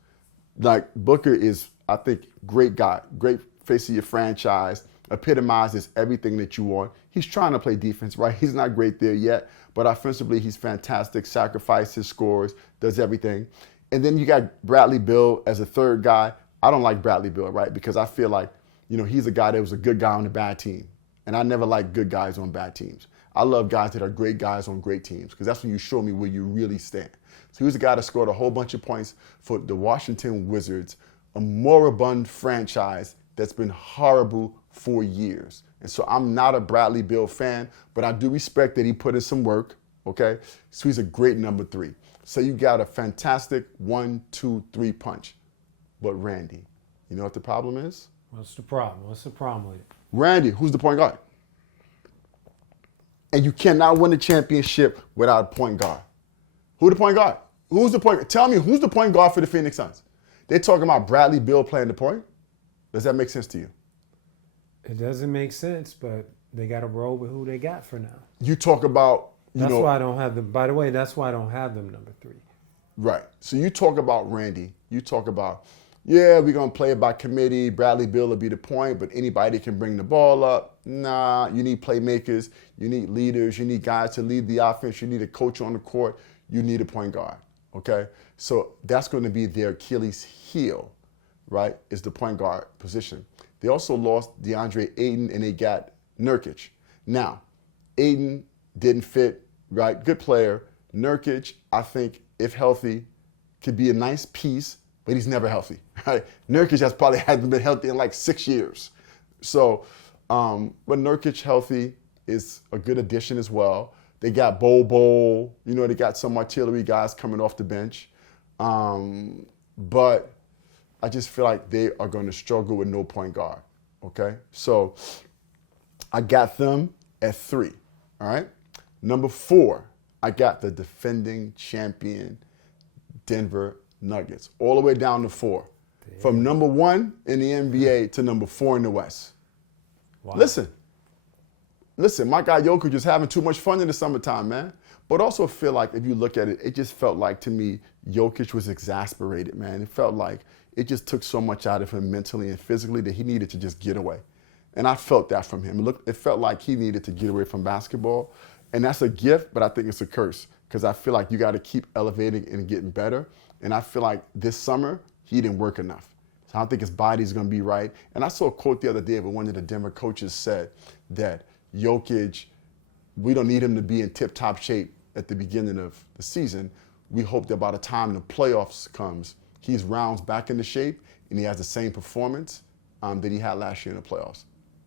Like, Booker is, I think, great guy, great face of your franchise, epitomizes everything that you want. He's trying to play defense, right? He's not great there yet, but offensively, he's fantastic, sacrifices, scores, does everything. And then you got Bradley Beal as a third guy. I don't like Bradley Beal, right? Because I feel like, he's a guy that was a good guy on a bad team. And I never like good guys on bad teams. I love guys that are great guys on great teams because that's when you show me where you really stand. So he was a guy that scored a whole bunch of points for the Washington Wizards, a moribund franchise that's been horrible for years. And so I'm not a Bradley Beal fan, but I do respect that he put in some work, okay? So he's a great number 3. So you got a fantastic 1, 2, 3 punch. But Randy, you know what the problem is? What's the problem? What's the problem with it? Randy, who's the point guard? And you cannot win a championship without a point guard. Who the point guard? Who's the point? Tell me, who's the point guard for the Phoenix Suns? They're talking about Bradley Beal playing the point. Does that make sense to you? It doesn't make sense, but they got to roll with who they got for now. You talk about, That's why I don't have them. By the way, that's why I don't have them number 3. Right. So you talk about Randy. You talk about, we're going to play it by committee. Bradley Beal will be the point, but anybody can bring the ball up. Nah, you need playmakers. You need leaders. You need guys to lead the offense. You need a coach on the court. You need a point guard. Okay? So that's going to be their Achilles heel, right, is the point guard position. They also lost DeAndre Ayton, and they got Nurkic. Now, Ayton didn't fit, right? Good player. Nurkic, I think, if healthy, could be a nice piece, but he's never healthy, right? Nurkic probably hasn't been healthy in like 6 years. So, but Nurkic healthy is a good addition as well. They got Bol. They got some artillery guys coming off the bench. But I just feel like they are going to struggle with no point guard, okay? So I got them at 3, all right? Number 4, I got the defending champion Denver Nuggets, all the way down to 4. Damn. From number 1 in the NBA to number 4 in the West. Wow. Listen, my guy Jokic is having too much fun in the summertime, man. But also feel like if you look at it, it just felt like to me Jokic was exasperated, man. It felt like it just took so much out of him mentally and physically that he needed to just get away. And I felt that from him. It felt like he needed to get away from basketball. And that's a gift, but I think it's a curse because I feel like you got to keep elevating and getting better. And I feel like this summer, he didn't work enough. So I don't think his body's going to be right. And I saw a quote the other day where one of the Denver coaches said that Jokic, we don't need him to be in tip-top shape at the beginning of the season. We hope that by the time the playoffs comes, he's rounds back into shape and he has the same performance that he had last year in the playoffs.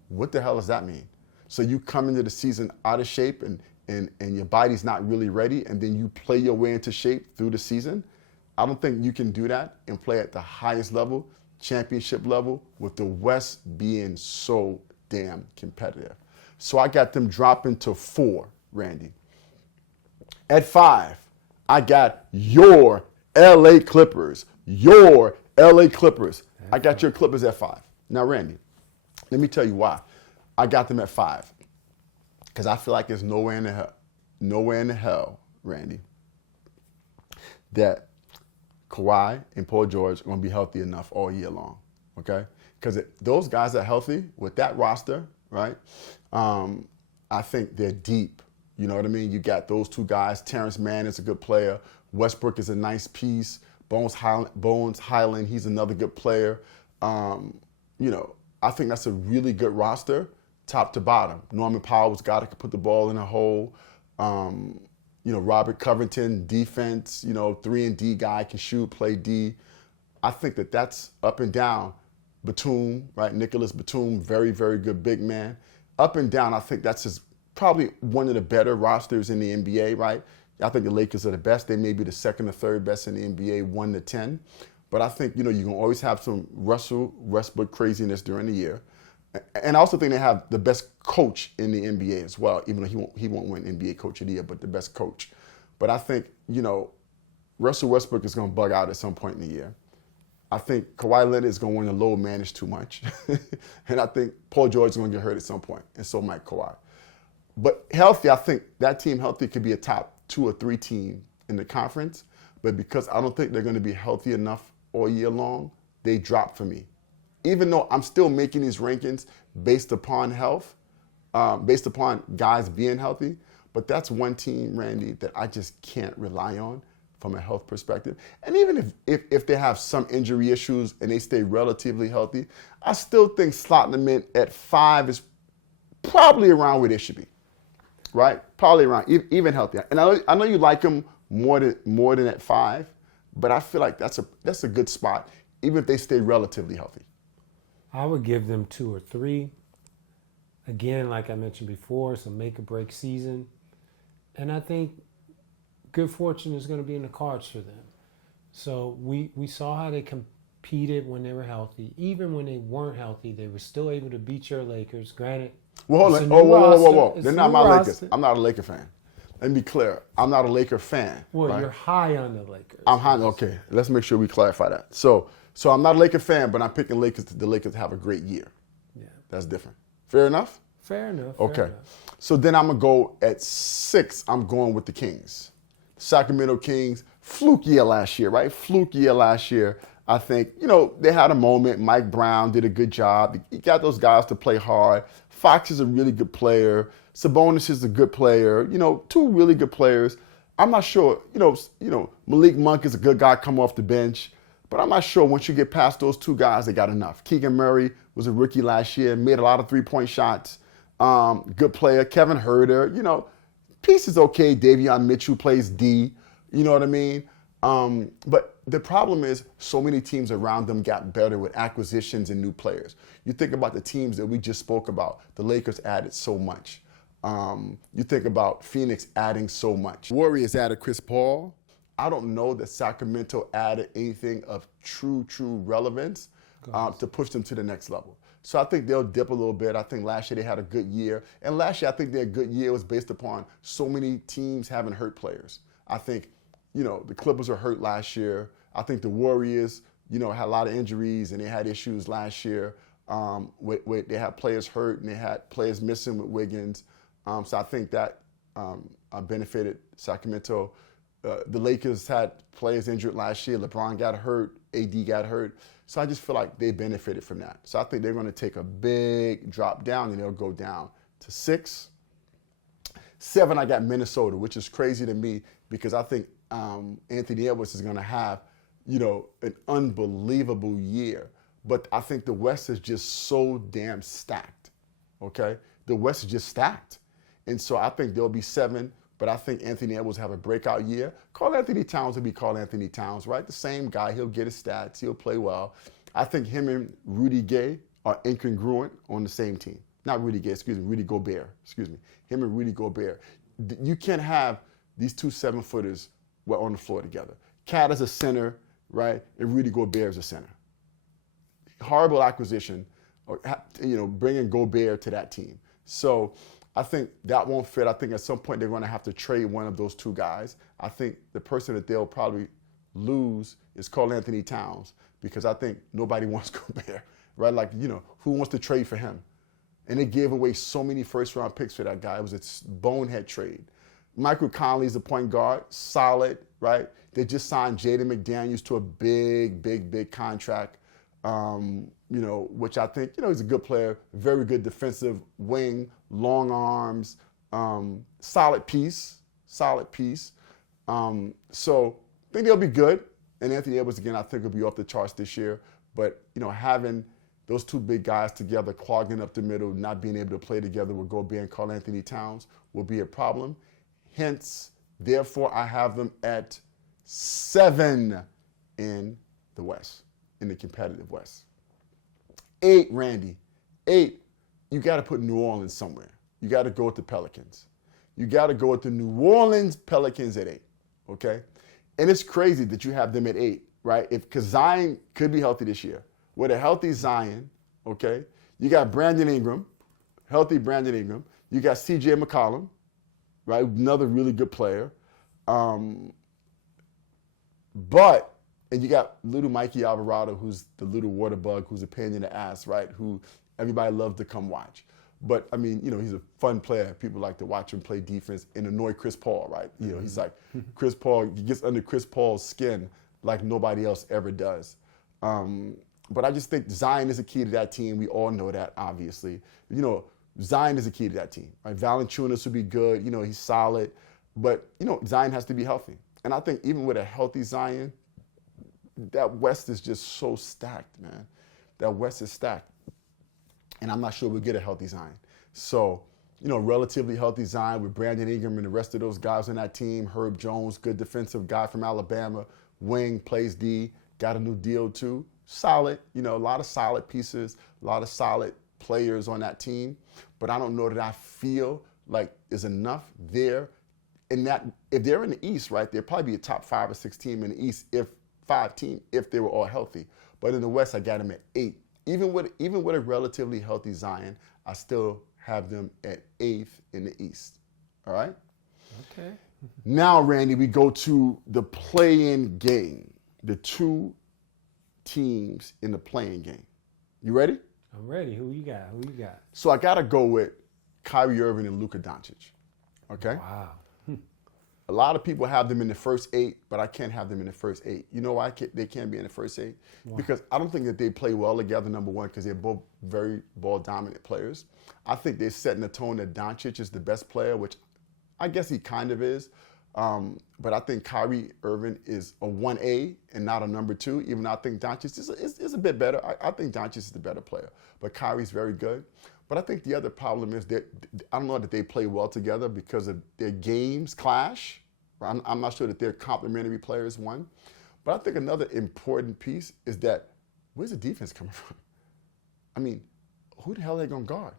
What the hell does that mean? So you come into the season out of shape and your body's not really ready, and then you play your way into shape through the season? I don't think you can do that and play at the highest level, championship level, with the West being so damn competitive. So I got them dropping to 4, Randy. At 5, I got your LA Clippers. Your LA Clippers. I got your Clippers at 5. Now, Randy, let me tell you why. I got them at 5. Because I feel like there's nowhere in the hell, Randy, that Kawhi and Paul George are going to be healthy enough all year long, okay? Because those guys are healthy with that roster, right? I think they're deep. You know what I mean? You got those two guys. Terrence Mann is a good player. Westbrook is a nice piece. Bones Highland, he's another good player. I think that's a really good roster, top to bottom. Norman Powell's got to put the ball in a hole. Robert Covington, defense, 3-and-D guy, can shoot, play D. I think that's up and down. Batum, right? Nicholas Batum, very, very good big man. Up and down, I think that's probably one of the better rosters in the NBA, right? I think the Lakers are the best. They may be the second or third best in the NBA, 1 to 10. But I think, you're going to always have some Russell Westbrook craziness during the year. And I also think they have the best coach in the NBA as well, even though he won't win NBA Coach of the Year, but the best coach. But I think, Russell Westbrook is going to bug out at some point in the year. I think Kawhi Leonard is going to want to load manage too much. And I think Paul George is going to get hurt at some point, and so might Kawhi. But healthy, I think that team healthy could be a top 2 or 3 team in the conference. But because I don't think they're going to be healthy enough all year long, they drop for me. Even though I'm still making these rankings based upon health, based upon guys being healthy, but that's one team, Randy, that I just can't rely on from a health perspective. And even if they have some injury issues and they stay relatively healthy, I still think slotting them in at 5 is probably around where they should be, right? Probably around, even healthier. And I know you like them more than at 5, but I feel like that's a good spot, even if they stay relatively healthy. I would give them 2 or 3. Again, like I mentioned before, it's a make-or-break season. And I think good fortune is going to be in the cards for them. So we saw how they competed when they were healthy. Even when they weren't healthy, they were still able to beat your Lakers. Granted, well, hold on. Whoa. They're not my Lakers. I'm not a Laker fan. Let me be clear. I'm not a Laker fan. Well, right? You're high on the Lakers. I'm high. Okay, let's make sure we clarify that. So I'm not a Laker fan, but I'm picking the Lakers to have a great year. Yeah. That's different. Fair enough? Fair enough. Okay. Fair enough. So then I'm going to go at 6. I'm going with the Kings. Sacramento Kings, fluke year last year, right? Fluke year last year. I think, they had a moment. Mike Brown did a good job. He got those guys to play hard. Fox is a really good player. Sabonis is a good player. 2 really good players. I'm not sure, Malik Monk is a good guy coming off the bench. But I'm not sure once you get past those 2 guys, they got enough. Keegan Murray was a rookie last year, made a lot of 3-point shots. Good player. Kevin Huerter, piece is okay. Davion Mitchell plays D. You know what I mean? But the problem is so many teams around them got better with acquisitions and new players. You think about the teams that we just spoke about. The Lakers added so much. You think about Phoenix adding so much. Warriors added Chris Paul. I don't know that Sacramento added anything of true relevance to push them to the next level. So I think they'll dip a little bit. I think last year they had a good year. And last year I think their good year was based upon so many teams having hurt players. I think, the Clippers were hurt last year. I think the Warriors, had a lot of injuries and they had issues last year. They had players hurt and they had players missing with Wiggins. So I think that benefited Sacramento. The Lakers had players injured last year. LeBron got hurt. AD got hurt. So I just feel like they benefited from that. So I think they're going to take a big drop down and they'll go down to 6. 7, I got Minnesota, which is crazy to me because I think Anthony Edwards is going to have, an unbelievable year. But I think the West is just so damn stacked, okay? The West is just stacked. And so I think there'll be 7. But I think Anthony Edwards have a breakout year. Karl-Anthony Towns will be Karl-Anthony Towns, right? The same guy. He'll get his stats. He'll play well. I think him and Rudy Gay are incongruent on the same team. Not Rudy Gay, Rudy Gobert. Him and Rudy Gobert. You can't have these 2 7-footers on the floor together. Cat is a center, right? And Rudy Gobert is a center. Horrible acquisition, bringing Gobert to that team. So I think that won't fit. I think at some point they're going to have to trade one of those 2 guys. I think the person that they'll probably lose is Karl-Anthony Towns because I think nobody wants Gobert. right? Like, who wants to trade for him? And they gave away so many first-round picks for that guy. It was a bonehead trade. Michael Conley's the point guard, solid, right? They just signed Jaden McDaniels to a big contract, which I think, he's a good player, very good defensive wing, long arms, solid piece. So I think they'll be good. And Anthony Edwards, again, I think will be off the charts this year. But, having those two big guys together, clogging up the middle, not being able to play together with Gobert and Karl Anthony Towns will be a problem. Hence, therefore, I have them at 7 in the West, in the competitive West. 8, Randy. 8, you got to put New Orleans somewhere. You got to go with the Pelicans. You got to go with the New Orleans Pelicans at 8, okay? And it's crazy that you have them at 8, right? Because Zion could be healthy this year. With a healthy Zion, okay, you got Brandon Ingram, healthy Brandon Ingram. You got C.J. McCollum, right, another really good player. And you got little Mikey Alvarado, who's the little water bug, who's a pain in the ass, right, who everybody loves to come watch. But, I mean, he's a fun player. People like to watch him play defense and annoy Chris Paul, right? He's like, Chris Paul, he gets under Chris Paul's skin like nobody else ever does. But I just think Zion is a key to that team. We all know that, obviously. Zion is a key to that team. Right? Valanciunas would be good. He's solid. But, Zion has to be healthy. And I think even with a healthy Zion, that West is just so stacked, man. That West is stacked. And I'm not sure we'll get a healthy Zion. So, relatively healthy Zion with Brandon Ingram and the rest of those guys on that team. Herb Jones, good defensive guy from Alabama. Wing, plays D, got a new deal too. Solid, a lot of solid pieces, a lot of solid players on that team. But I don't know that I feel like there's enough there. In that, if they're in the East, right, they'd probably be a top 5 or 6 team in the East, if they were all healthy. But in the West, I got them at 8. Even with a relatively healthy Zion, I still have them at 8th in the East. All right? Okay. Now, Randy, we go to the play-in game. The 2 teams in the play-in game. You ready? I'm ready. Who you got? So I got to go with Kyrie Irving and Luka Doncic. Okay? Wow. A lot of people have them in the first 8, but I can't have them in the first 8. You know why they can't be in the first 8? Wow. Because I don't think that they play well together, number one, because they're both very ball-dominant players. I think they're setting the tone that Doncic is the best player, which I guess he kind of is. But I think Kyrie Irving is a 1A and not a number 2, even though I think Doncic is a bit better. I think Doncic is the better player. But Kyrie's very good. But I think the other problem is that I don't know that they play well together because of their games clash. I'm not sure that they're complementary players, one. But I think another important piece is that where's the defense coming from? I mean, who the hell are they going to guard?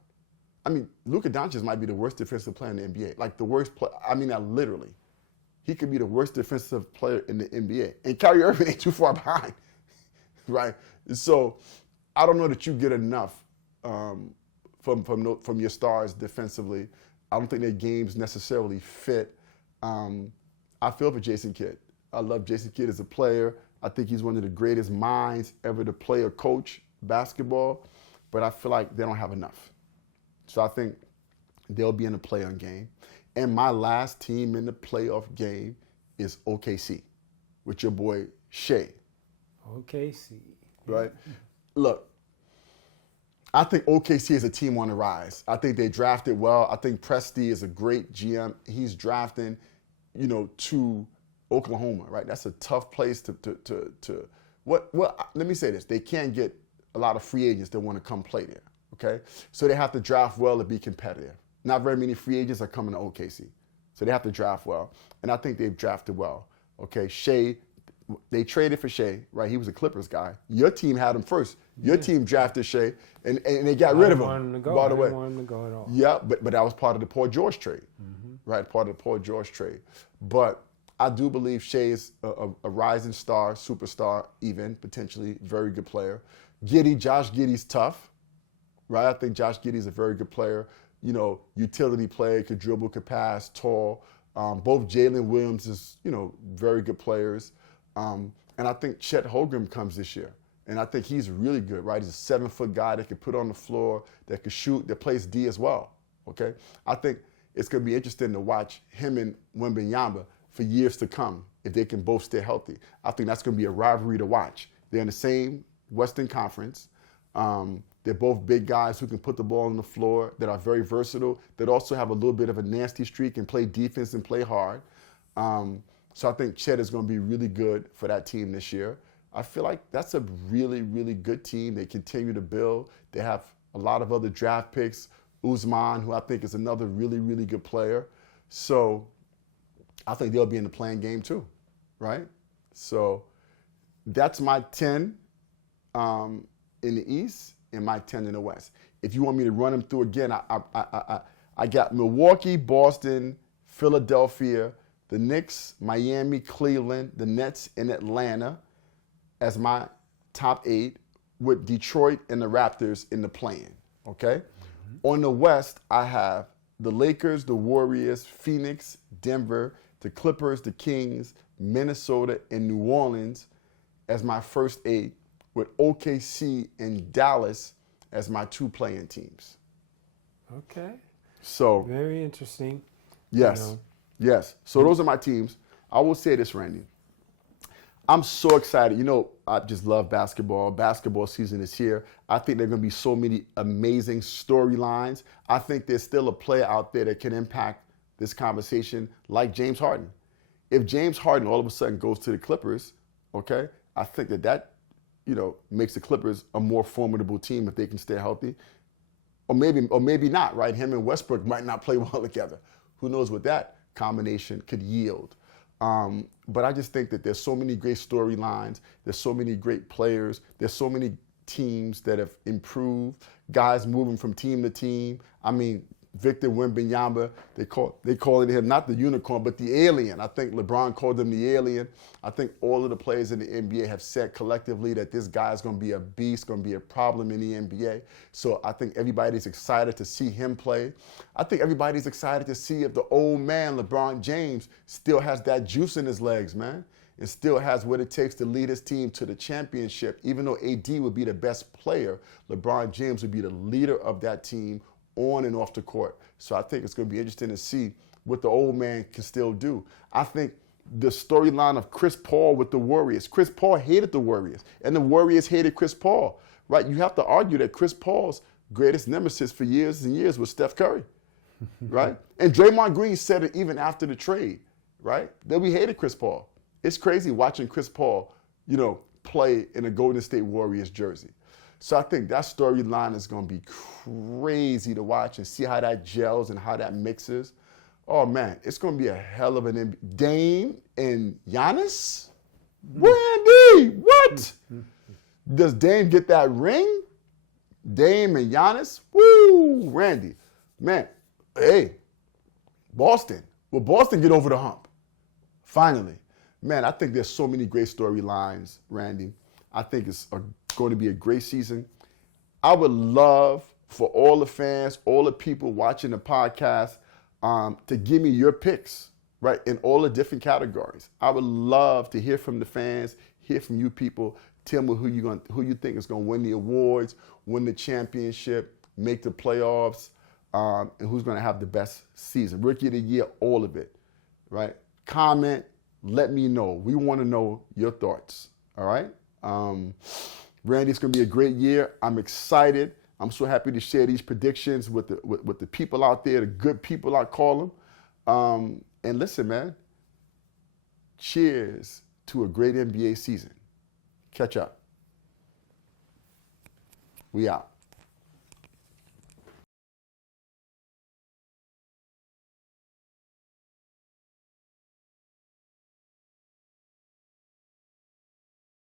I mean, Luka Doncic might be the worst defensive player in the NBA. Like the worst player. I mean that literally. He could be the worst defensive player in the NBA. And Kyrie Irving ain't too far behind, right? So I don't know that you get enough from your stars defensively. I don't think their games necessarily fit. I feel for Jason Kidd. I love Jason Kidd as a player. I think he's one of the greatest minds ever to play or coach basketball. But I feel like they don't have enough. So I think they'll be in the play-in game. And my last team in the playoff game is OKC with your boy Shea. OKC. Right? Look, I think OKC is a team on the rise. I think they drafted well. I think Presti is a great GM. He's drafting, to Oklahoma, right? That's a tough place to let me say this. They can't get a lot of free agents that want to come play there, okay? So they have to draft well to be competitive. Not very many free agents are coming to OKC. So they have to draft well. And I think they've drafted well. Okay, Shea, they traded for Shea, right? He was a Clippers guy. Your team had him first. Your team drafted Shea, and they got rid of him. By the way. I didn't want him to go at all. Yeah, but that was part of the Paul George trade, right? Part of the Paul George trade. But I do believe Shea is a rising star, superstar even, potentially very good player. Josh Giddey's tough, right? I think Josh Giddey's a very good player. Utility player, could dribble, could pass, tall. Both Jalen Williams is, very good players. And I think Chet Holmgren comes this year. And I think he's really good, right? He's a 7-foot guy that can put on the floor, that can shoot, that plays D as well, okay? I think it's going to be interesting to watch him and Wembanyama for years to come if they can both stay healthy. I think that's going to be a rivalry to watch. They're in the same Western Conference. They're both big guys who can put the ball on the floor, that are very versatile, that also have a little bit of a nasty streak and play defense and play hard. So I think Chet is going to be really good for that team this year. I feel like that's a really, really good team. They continue to build. They have a lot of other draft picks. Usman, who I think is another really, really good player. So I think they'll be in the playing game too, right? So that's my 10 in the East and my 10 in the West. If you want me to run them through again, I got Milwaukee, Boston, Philadelphia, the Knicks, Miami, Cleveland, the Nets, and Atlanta as my top 8, with Detroit and the Raptors in the play-in, okay? Mm-hmm. On the West, I have the Lakers, the Warriors, Phoenix, Denver, the Clippers, the Kings, Minnesota, and New Orleans as my first 8, with OKC and Dallas as my 2 play-in teams. Okay. So very interesting. Yes. Yes. So those are my teams. I will say this, Randy. I'm so excited. You know, I just love basketball. Basketball season is here. I think there are going to be so many amazing storylines. I think there's still a player out there that can impact this conversation, like James Harden. If James Harden all of a sudden goes to the Clippers, okay, I think that makes the Clippers a more formidable team if they can stay healthy. Or maybe not, right? Him and Westbrook might not play well together. Who knows what that combination could yield. But I just think that there's so many great storylines. There's so many great players. There's so many teams that have improved, guys moving from team to team. I mean, Victor Wembanyama, they calling him not the unicorn, but the alien. I think LeBron called him the alien. I think all of the players in the NBA have said collectively that this guy is going to be a beast, going to be a problem in the NBA. So I think everybody's excited to see him play. I think everybody's excited to see if the old man, LeBron James, still has that juice in his legs, man. And still has what it takes to lead his team to the championship. Even though AD would be the best player, LeBron James would be the leader of that team on and off the court. So I think it's going to be interesting to see what the old man can still do. I think the storyline of Chris Paul with the Warriors. Chris Paul hated the Warriors, and the Warriors hated Chris Paul, right? You have to argue that Chris Paul's greatest nemesis for years and years was Steph Curry, right? And Draymond Green said it even after the trade, right? That we hated Chris Paul. It's crazy watching Chris Paul, play in a Golden State Warriors jersey. So I think that storyline is going to be crazy to watch and see how that gels and how that mixes. Oh, man, it's going to be a hell of an NBA. Dame and Giannis? Randy, what? Does Dame get that ring? Dame and Giannis? Woo, Randy. Man, hey, Boston. Will Boston get over the hump? Finally. Man, I think there's so many great storylines, Randy. I think it's going to be a great season. I would love for all the fans, all the people watching the podcast, to give me your picks, right, in all the different categories. I would love to hear from the fans, hear from you people. Tell me who you think is going to win the awards, win the championship, make the playoffs, and who's going to have the best season. Rookie of the year, all of it, right? Comment, let me know. We want to know your thoughts, all right? Randy, it's going to be a great year. I'm excited. I'm so happy to share these predictions with the people out there, the good people, I call them. And listen, man, cheers to a great NBA season. Catch up. We out.